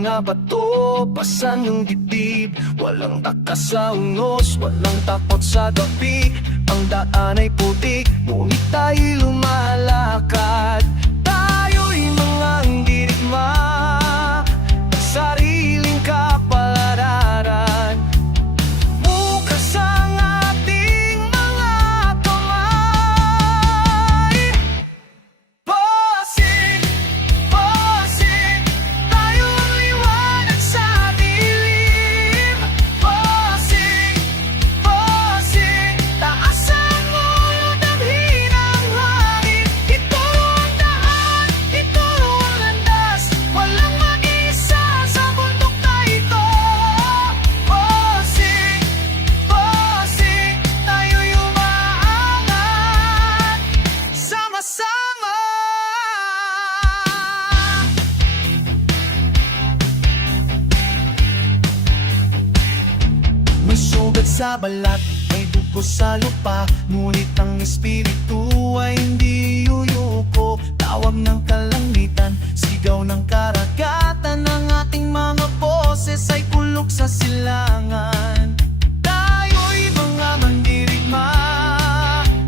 mga bato, pasan yung dibdib. Walang takas sa unos, walang takot sa gabi. Ang daan ay putik, ngunit tayo lumalakad. Tayo'y mga dirigma, sariling kapalaran. Bukas ang ating mga kamay. Bossing, bossing, tayo ang liwanag sa dilim. Bossing, bossing, taas ang ulo, damhin ang hangin. Ito ang daan, ito ang landas, walang mag-isa sa bundok na ito. Bossing, bossing, tayo'y umaangat, sama-sama. May sugat sa balat, may dugo sa lupa, ngunit ang espiritu ay hindi yuyuko. Tawag ng kalangitan, sigaw ng karagatan, ang ating mga boses ay pulok sa silangan. Tayo'y mga mandirigma,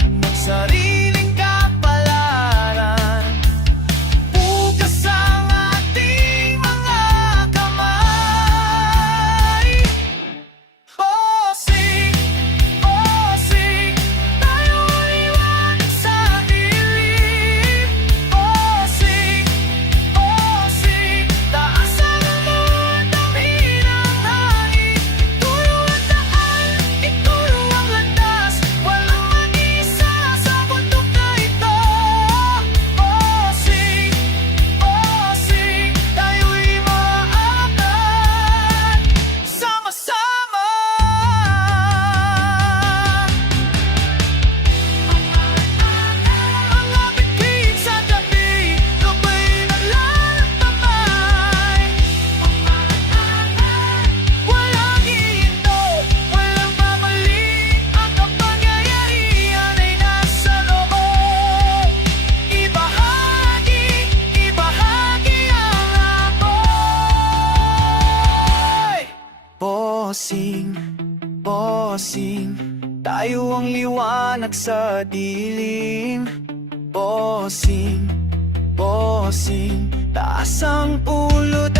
ng sariling kapalaran. Bukas ang ating mga kamay. Bossing, bossing, tayo ang liwanag sa dilim. Bossing, bossing, taas ang ulo, damhin ang hangin. Ituloy ang daan, ituloy ang landas, walang mag-isa sa bundok na ito. Bossing, bossing, tayo'y maaangat, sama-sama. Mga bituin sa tabi, gabay ng lalamay. Walang hihinto, walang mamali, ang kapangyarihan ay nasa loob. Ibahagi, ibahagi ang apoy. Bossing, bossing, tayo ang liwanag sa dilim. Bossing, bossing, taas ang ulo,